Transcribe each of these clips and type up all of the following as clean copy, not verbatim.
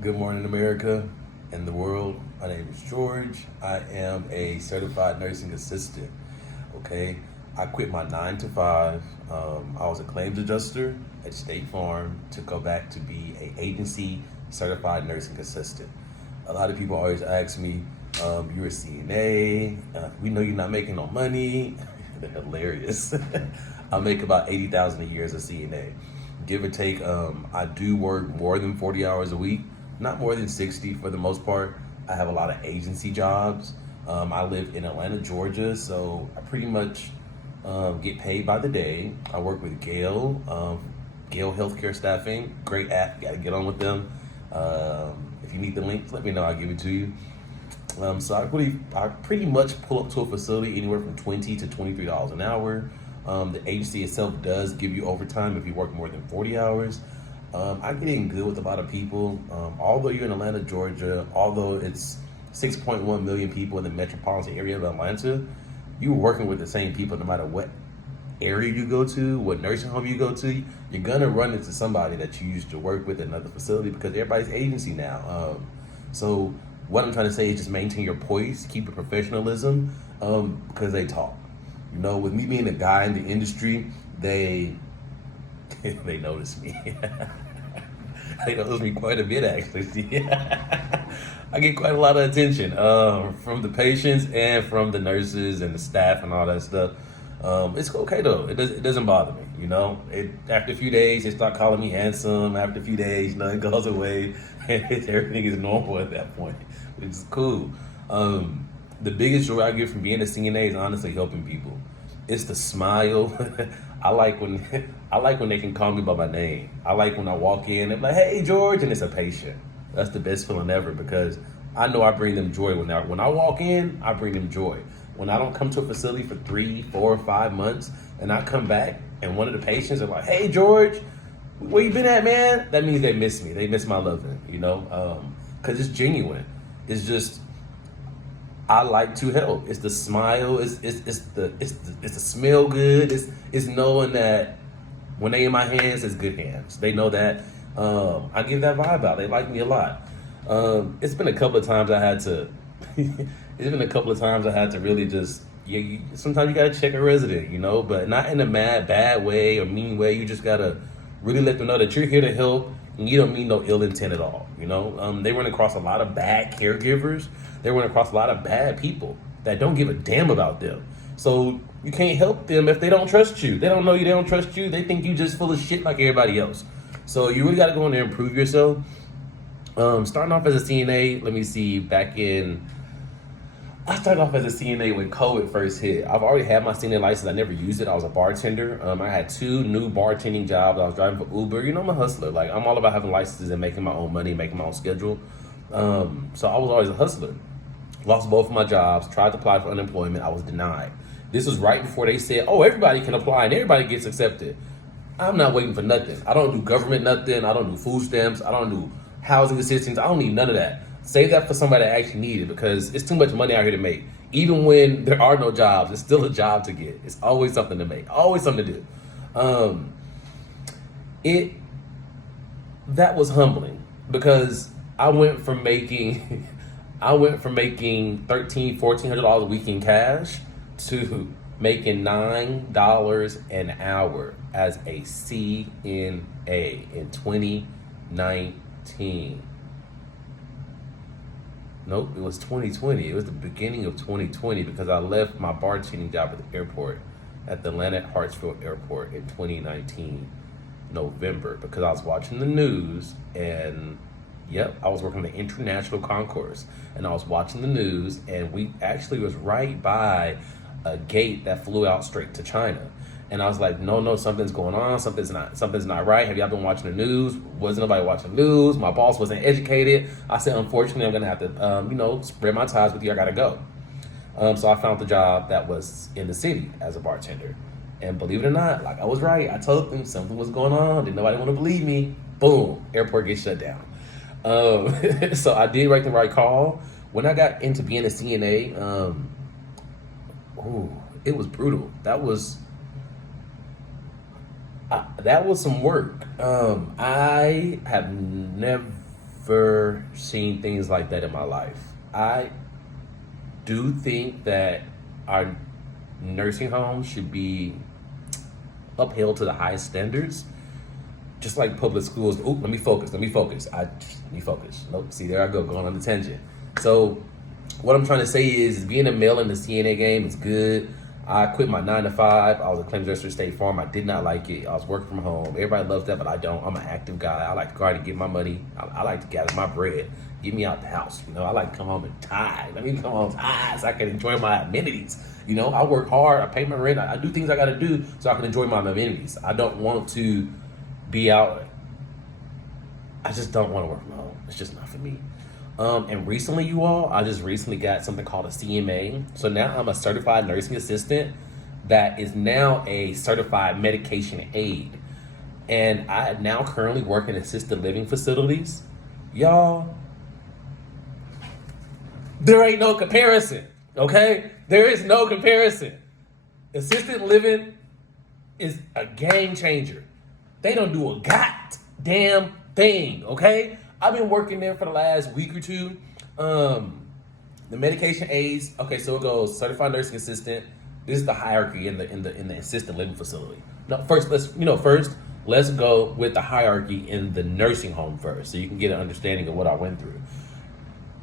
Good morning, America and the world. My name is George. I am a certified nursing assistant. Okay, I quit my 9 to 5. I was a claims adjuster at State Farm to go back to be a agency certified nursing assistant. A lot of people always ask me, "You're a CNA. We know you're not making no money." They're hilarious. I make about 80,000 a year as a CNA, give or take. I do work more than 40 hours a week, not more than 60 for the most part. I have a lot of agency jobs. I live in Atlanta, Georgia, so I pretty much get paid by the day. I work with Gale Healthcare Staffing. Great app, got to get on with them. If you need the links, let me know. I'll give it to you. So I pretty much pull up to a facility anywhere from $20 to $23 an hour. The agency itself does give you overtime if you work more than 40 hours. I get in good with a lot of people. Although you're in Atlanta, Georgia, although it's 6.1 million people in the metropolitan area of Atlanta, you're working with the same people no matter what area you go to, what nursing home you go to. You're gonna run into somebody that you used to work with in another facility because everybody's agency now. So what I'm trying to say is just maintain your poise, keep your professionalism, because they talk. You know, with me being a guy in the industry, they they notice me. They notice me quite a bit, actually. I get quite a lot of attention from the patients and from the nurses and the staff and all that stuff. It's okay though. It doesn't bother me. You know, after a few days they start calling me handsome. After a few days, it goes away. Everything is normal at that point, which is cool. The biggest joy I get from being a CNA is honestly helping people. It's the smile. I like when they can call me by my name. I like when I walk in and like, "Hey, George," and it's a patient. That's the best feeling ever because I know I bring them joy when I walk in. I bring them joy. When I don't come to a facility for 3, 4, 5 months, and I come back and one of the patients are like, "Hey, George, where you been at, man?" That means they miss me. They miss my loving, because it's genuine. It's just I like to help. It's the smile. It's the smell good. It's knowing that when they in my hands, it's good hands. They know that. I give that vibe out. They like me a lot. It's been a couple of times I had to. It's been a couple of times I had to really just. Sometimes you gotta check a resident, but not in a bad way or mean way. You just gotta really let them know that you're here to help and you don't mean no ill intent at all. They run across a lot of bad caregivers. They run across a lot of bad people that don't give a damn about them. So you can't help them if they don't trust you. They don't know you. They don't trust you. They think you just full of shit like everybody else. So you really got to go in there and prove yourself. Starting off as a CNA, let me see, I started off as a CNA when COVID first hit. I've already had my CNA license. I never used it. I was a bartender. I had 2 new bartending jobs. I was driving for Uber. I'm a hustler. Like, I'm all about having licenses and making my own money, making my own schedule. So I was always a hustler. Lost both of my jobs, tried to apply for unemployment. I was denied. This was right before they said, "Oh, everybody can apply and everybody gets accepted." I'm not waiting for nothing. I don't do government nothing. I don't do food stamps. I don't do housing assistance. I don't need none of that. Save that for somebody that actually needs it because it's too much money out here to make. Even when there are no jobs, it's still a job to get. It's always something to make. Always something to do. That was humbling because I went from making $1,300, $1,400 a week in cash to making $9 an hour as a CNA in 2019. Nope, it was 2020. It was the beginning of 2020 because I left my bartending job at the airport, at the Atlanta Hartsfield Airport in 2019, November, because I was watching the news and I was working the international concourse and I was watching the news and we actually was right by a gate that flew out straight to China. And I was like, no, something's going on. Something's not right. Have y'all been watching the news? Wasn't nobody watching the news. My boss wasn't educated. I said, unfortunately, I'm going to have to, spread my ties with you. I got to go. So I found the job that was in the city as a bartender. And believe it or not, like I was right. I told them something was going on. Didn't nobody want to believe me. Boom, airport gets shut down. So I did the right call. When I got into being a CNA, it was brutal. That was some work. I have never never seen things like that in my life. I do think that our nursing homes should be upheld to the highest standards, just like public schools. Oh, let me focus. Let me focus. Nope. See, there I go, going on the tangent. So, what I'm trying to say is being a male in the CNA game is good. I quit my 9 to 5. I was a claims adjuster at State Farm. I did not like it. I was working from home. Everybody loves that, but I don't. I'm an active guy. I like to go out and get my money. I like to gather my bread. Get me out the house. I like to come home and tie. Let me come home tired so I can enjoy my amenities. I work hard. I pay my rent. I do things I got to do so I can enjoy my amenities. I don't want to be out. I just don't want to work from home. It's just not for me. And recently, you all, I just recently got something called a CMA. So now I'm a certified nursing assistant that is now a certified medication aide. And I now currently work in assisted living facilities. Y'all, there ain't no comparison, okay? There is no comparison. Assisted living is a game changer. They don't do a goddamn thing, okay? I've been working there for the last week or two. The medication aides, okay, so it goes certified nursing assistant. This is the hierarchy in the assisted living facility. No, first let's go with the hierarchy in the nursing home first, so you can get an understanding of what I went through.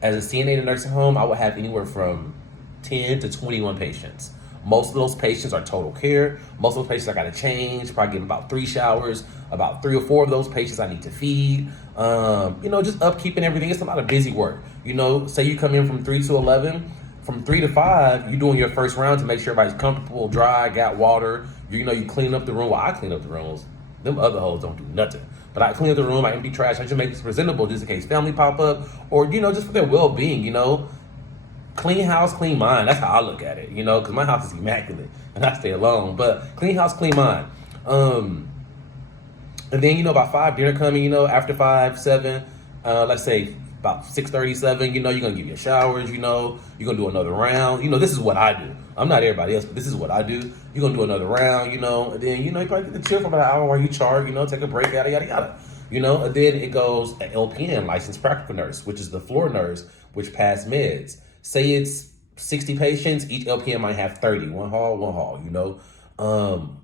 As a CNA in a nursing home, I would have anywhere from 10 to 21 patients. Most of those patients are total care. Most of those patients I got to change, probably getting about 3 showers. About 3 or 4 of those patients I need to feed. Just upkeep and everything. It's a lot of busy work. Say you come in from 3 to 11. From 3 to 5, you're doing your first round to make sure everybody's comfortable, dry, got water. You clean up the room. Well, I clean up the rooms. Them other hoes don't do nothing. But I clean up the room, I empty trash. I just make this presentable just in case family pop up. Or, just for their well-being, Clean house, clean mind. That's how I look at it, because my house is immaculate and I stay alone. But clean house, clean mind. And then, about 5, dinner coming, after 5, 7, let's say about 6:37, you're going to give your showers, you're going to do another round. This is what I do. I'm not everybody else, but this is what I do. You're going to do another round, and then, you probably get to chill for about an hour while you charge, take a break, yada, yada, yada. And then it goes an LPN, licensed practical nurse, which is the floor nurse, which passed meds. Say it's 60 patients, each LPN might have 30, one hall,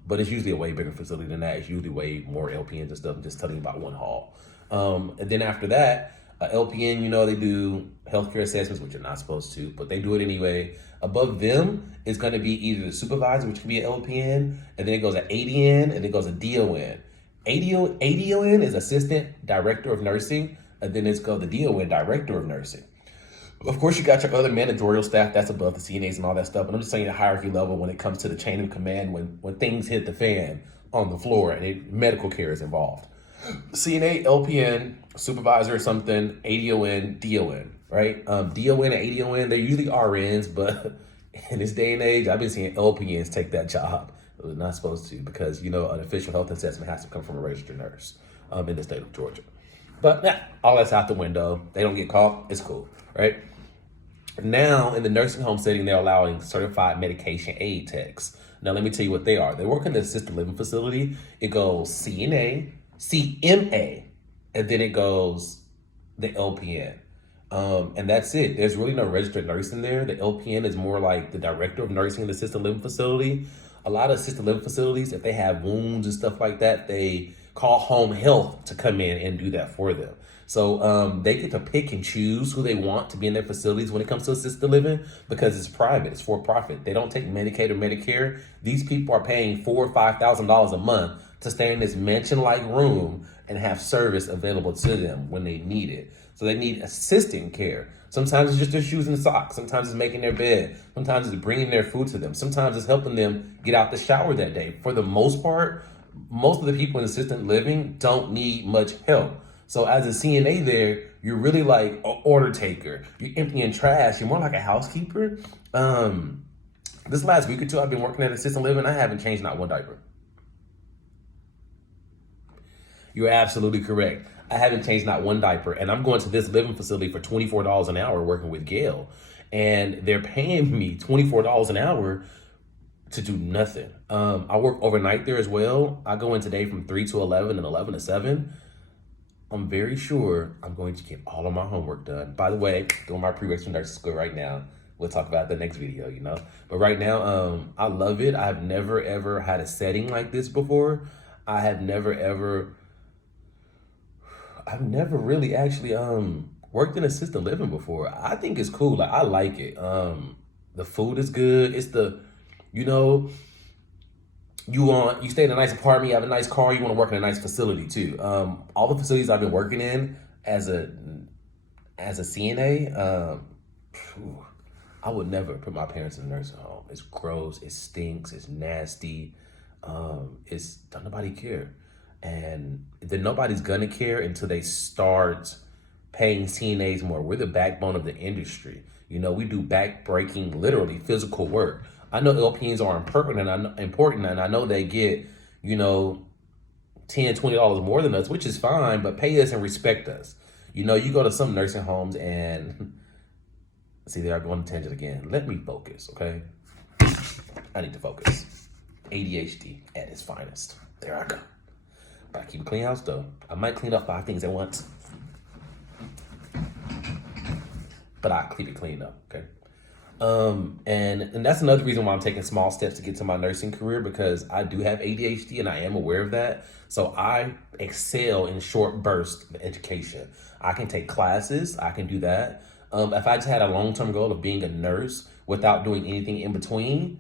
but it's usually a way bigger facility than that. It's usually way more LPNs and stuff. I'm just telling you about one hall. And then after that, LPN, they do healthcare assessments, which you're not supposed to, but they do it anyway. Above them is going to be either the supervisor, which can be an LPN, and then it goes an ADN, and then it goes a DON. ADON is assistant director of nursing, and then it's called the DON, director of nursing. Of course, you got your other managerial staff that's above the CNAs and all that stuff, but I'm just saying the hierarchy level when it comes to the chain of command when things hit the fan on the floor and medical care is involved. CNA, LPN, supervisor or something, ADON, DON, right? DON and ADON, they're usually RNs, but in this day and age, I've been seeing LPNs take that job. It was not supposed to because, an official health assessment has to come from a registered nurse in the state of Georgia. But all that's out the window. They don't get caught. It's cool, right? Now, in the nursing home setting, they're allowing certified medication aid techs. Now, let me tell you what they are. They work in the assisted living facility. It goes CNA, CMA, and then it goes the LPN. And that's it. There's really no registered nurse in there. The LPN is more like the director of nursing in the assisted living facility. A lot of assisted living facilities, if they have wounds and stuff like that, they call home health to come in and do that for them. So they get to pick and choose who they want to be in their facilities when it comes to assisted living because it's private, it's for profit. They don't take Medicaid or Medicare. These people are paying $4,000 or $5,000 a month to stay in this mansion-like room and have service available to them when they need it. So they need assistant care. Sometimes it's just their shoes and socks. Sometimes it's making their bed. Sometimes it's bringing their food to them. Sometimes it's helping them get out the shower that day. For the most part, most of the people in assisted living don't need much help. So as a CNA there, you're really like an order taker. You're emptying trash. You're more like a housekeeper. This last week or two, I've been working at assisted living. I haven't changed not one diaper. You're absolutely correct. I haven't changed not one diaper. And I'm going to this living facility for $24 an hour working with Gail. And they're paying me $24 an hour to do nothing. I work overnight there as well. I go in today from 3 to 11 and 11 to 7. I'm very sure I'm going to get all of my homework done. By the way, doing my pre-registered nursing school right now. We'll talk about the next video, you know. But right now, I love it. I've never ever had a setting like this before. I have never ever, I've never really actually worked in assisted living before. I think it's cool. Like I like it. The food is good. It's the, you know, you stay in a nice apartment, you have a nice car, you want to work in a nice facility too. All the facilities I've been working in as a CNA, I would never put my parents in a nursing home. It's gross, it stinks, it's nasty. It's don't nobody care, and then nobody's gonna care until they start paying CNAs more. We're the backbone of the industry. You know, we do back-breaking, literally physical work. I know LPNs are important, and I know they get, you know, $10, $20 more than us, which is fine, but pay us and respect us. You know, you go to some nursing homes and see, they are going to tangent again. Let me focus, okay? I need to focus. ADHD at its finest. There I go. But I keep a clean house though. I might clean up 5 things at once, but I keep it clean up, okay? And that's another reason why I'm taking small steps to get to my nursing career, because I do have ADHD and I am aware of that. So I excel in short bursts of education. I can take classes, I can do that. If I just had a long-term goal of being a nurse without doing anything in between,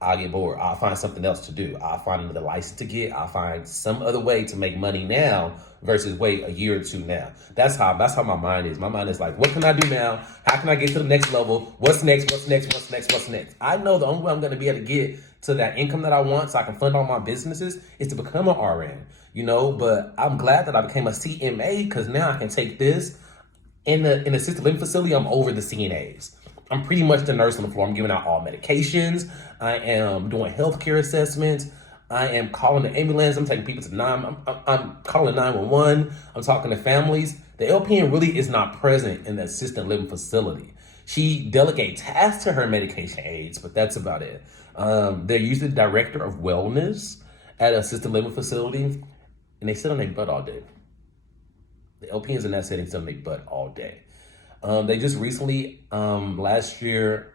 I'll get bored. I'll find something else to do. I'll find another license to get. I'll find some other way to make money now versus wait a year or two now. That's how my mind is. My mind is like, what can I do now? How can I get to the next level? What's next? What's next? What's next? What's next? I know the only way I'm going to be able to get to that income that I want so I can fund all my businesses is to become an RN, you know, but I'm glad that I became a CMA because now I can take this. In the assisted living facility, I'm over the CNAs. I'm pretty much the nurse on the floor. I'm giving out all medications. I am doing healthcare assessments. I am calling the ambulance. I'm taking people to I'm calling 911. I'm talking to families. The LPN really is not present in the assisted living facility. She delegates tasks to her medication aides, but that's about it. They're usually the director of wellness at an assisted living facility, and they sit on their butt all day. The LPNs in that setting sit on their butt all day. They just recently, last year,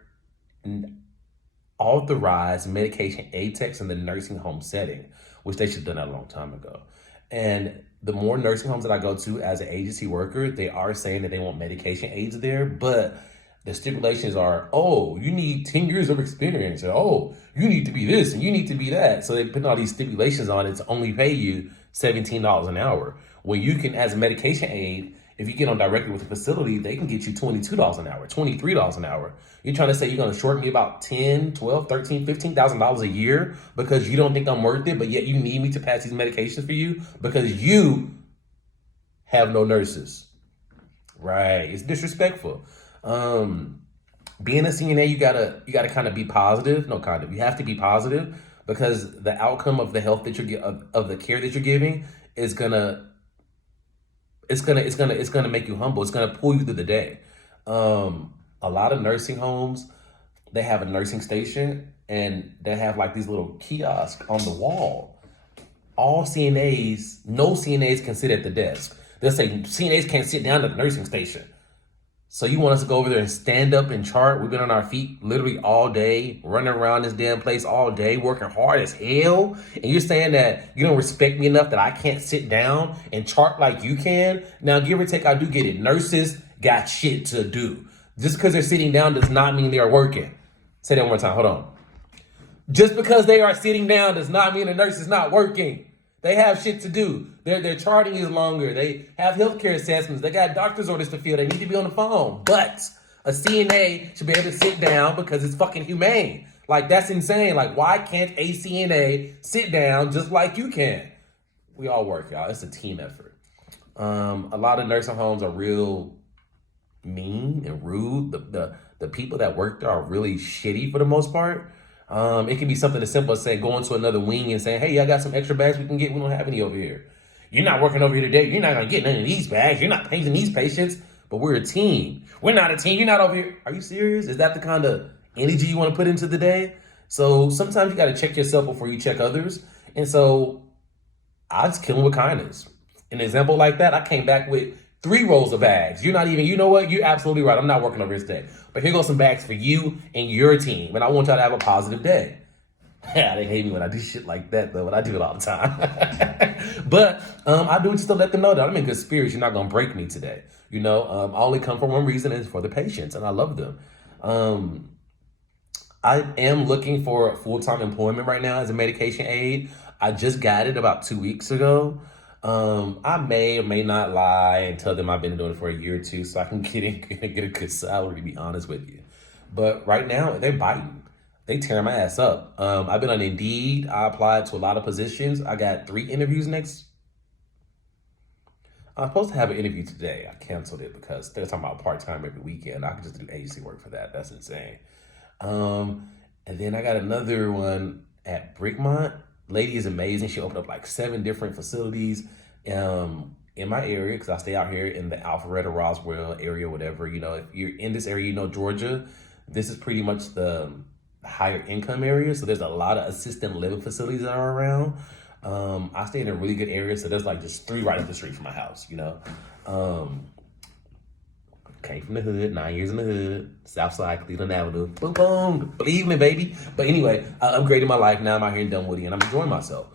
authorized medication aid techs in the nursing home setting, which they should have done that a long time ago. And the more nursing homes that I go to as an agency worker, they are saying that they want medication aids there, but the stipulations are, oh, you need 10 years of experience, and oh, you need to be this, and you need to be that. So they put all these stipulations on it to only pay you $17 an hour. When you can, as a medication aid, if you get on directly with the facility, they can get you $22 an hour, $23 an hour. You're trying to say you're going to short me about $10, $12, $13, $15,000 a year because you don't think I'm worth it, but yet you need me to pass these medications for you because you have no nurses. Right? It's disrespectful. Being a CNA, you gotta kind of be positive. No, kind of. You have to be positive because the outcome of the health that of the care that you're giving is gonna make you humble. It's gonna pull you through the day. A lot of nursing homes, they have a nursing station and they have like these little kiosks on the wall. No CNAs can sit at the desk. They'll say CNAs can't sit down at the nursing station. So you want us to go over there and stand up and chart? We've been on our feet literally all day, running around this damn place all day, working hard as hell. And you're saying that you don't respect me enough that I can't sit down and chart like you can? Now, give or take, I do get it. Nurses got shit to do. Just because they're sitting down does not mean they are working. Say that one more time. Hold on. Just because they are sitting down does not mean the nurse is not working. They have shit to do. Their charting is longer. They have healthcare assessments. They got doctor's orders to fill. They need to be on the phone. But a CNA should be able to sit down because it's fucking humane. Like, that's insane. Like, why can't a CNA sit down just like you can? We all work, y'all. It's a team effort. A lot of nursing homes are real mean and rude. The people that work there are really shitty for the most part. It can be something as simple as saying, going to another wing and saying, hey, I got some extra bags we can get. We don't have any over here. You're not working over here today. You're not going to get none of these bags. You're not paying these patients, but we're a team. We're not a team. You're not over here. Are you serious? Is that the kind of energy you want to put into the day? So sometimes you got to check yourself before you check others. And so I just kill them with kindness. An example like that, I came back with 3 rolls of bags. You're not even, you know what? You're absolutely right. I'm not working over this day. But here goes some bags for you and your team. And I want y'all to have a positive day. Yeah, they hate me when I do shit like that, though, but I do it all the time. But I do it just to let them know that I'm in good spirits. You're not going to break me today. You know, I only come for one reason, and it's for the patients, and I love them. I am looking for full-time employment right now as a medication aide. I just got it about 2 weeks ago. I may or may not lie and tell them I've been doing it for a year or two so I can get a good salary, to be honest with you. But right now, they're biting. They tearing my ass up. I've been on Indeed. I applied to a lot of positions. I got 3 interviews next. I was supposed to have an interview today. I canceled it because they're talking about part-time every weekend. I could just do agency work for that. That's insane. And then I got another one at Brickmont. Lady is amazing. She opened up like 7 different facilities in my area because I stay out here in the Alpharetta, Roswell area, whatever. You know, if you're in this area, you know Georgia, this is pretty much the higher income area. So there's a lot of assisted living facilities that are around. I stay in a really good area, so there's like just 3 right up the street from my house, you know. Came from the hood, 9 years in the hood, Southside, Cleveland Avenue. Boom, boom. Believe me, baby. But anyway, I upgraded my life. Now I'm out here in Dunwoody and I'm enjoying myself.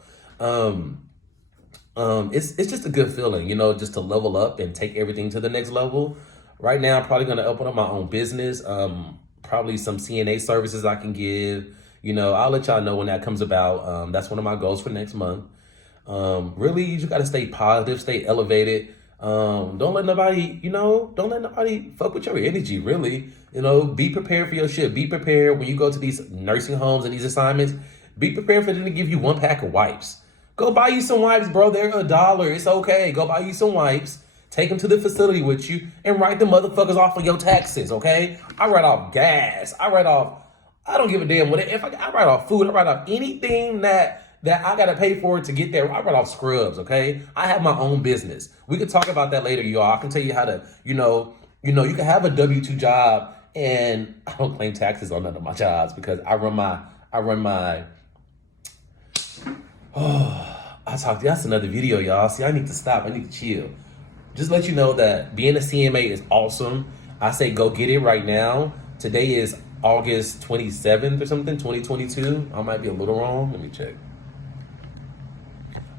It's just a good feeling, you know, just to level up and take everything to the next level. Right now, I'm probably going to open up my own business. Probably some CNA services I can give. You know, I'll let y'all know when that comes about. That's one of my goals for next month. Really, you just got to stay positive, stay elevated. Don't let nobody fuck with your energy, really. You know, be prepared for your shit. Be prepared when you go to these nursing homes and these assignments. Be prepared for them to give you 1 pack of wipes. Go buy you some wipes, bro. They're $1. It's okay. Go buy you some wipes. Take them to the facility with you and write the motherfuckers off of your taxes, okay? I write off gas. I don't give a damn what if I write off food. I write off anything that I gotta pay for to get there. I write off scrubs, okay? I have my own business. We could talk about that later, y'all. I can tell you how to, you can have a W-2 job, and I don't claim taxes on none of my jobs because I run my. That's another video, y'all. See, I need to stop. I need to chill. Just let you know that being a CMA is awesome. I say go get it right now. Today is August 27th or something, 2022. I might be a little wrong. Let me check.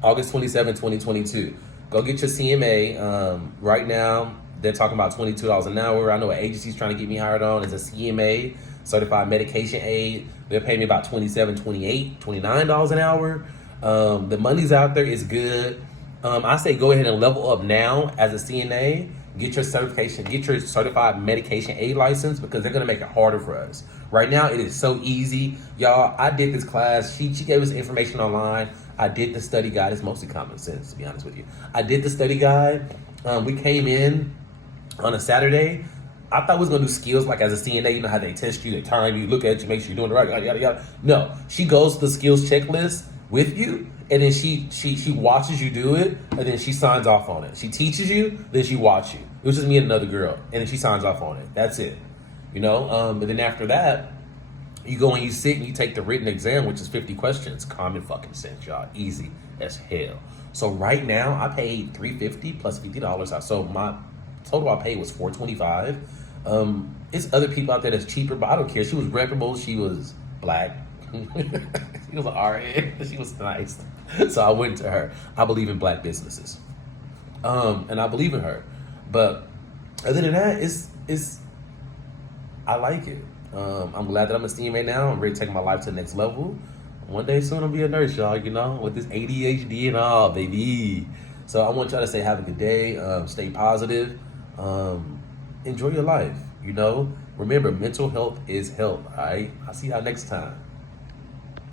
August 27th, 2022. Go get your CMA. Right now, they're talking about $22 an hour. I know an agency's trying to get me hired on as a CMA, certified medication aide. They're paying me about $27, $28, $29 an hour. The money's out there. It's good. I say go ahead and level up now as a CNA. Get your certification, get your certified medication aid license because they're gonna make it harder for us. Right now, it is so easy. Y'all, I did this class. She gave us information online. I did the study guide. It's mostly common sense, to be honest with you. I did the study guide. We came in on a Saturday. I thought we was gonna do skills like as a CNA, you know how they test you, they time you, look at you, make sure you're doing it right, yada, yada, yada. No, she goes to the skills checklist with you, and then she watches you do it, and then she signs off on it. She teaches you, then she watches you. It was just me and another girl, and then she signs off on it. That's it, you know. And then after that, you go and you sit and you take the written exam, which is 50 questions. Common fucking sense, y'all. Easy as hell. So right now, I paid $350 plus $50. So my total I paid was $425. It's other people out there that's cheaper, but I don't care. She was reputable. She was black. She was an RN. She was nice. So I went to her. I believe in black businesses. And I believe in her. But other than that, it's I like it. I'm glad that I'm a CMA now. I'm ready to take my life to the next level. One day soon I'll be a nurse, y'all, you know, with this ADHD and all, baby. So I want y'all to say have a good day. Stay positive. Enjoy your life, you know. Remember, mental health is health, all right? I'll see y'all next time.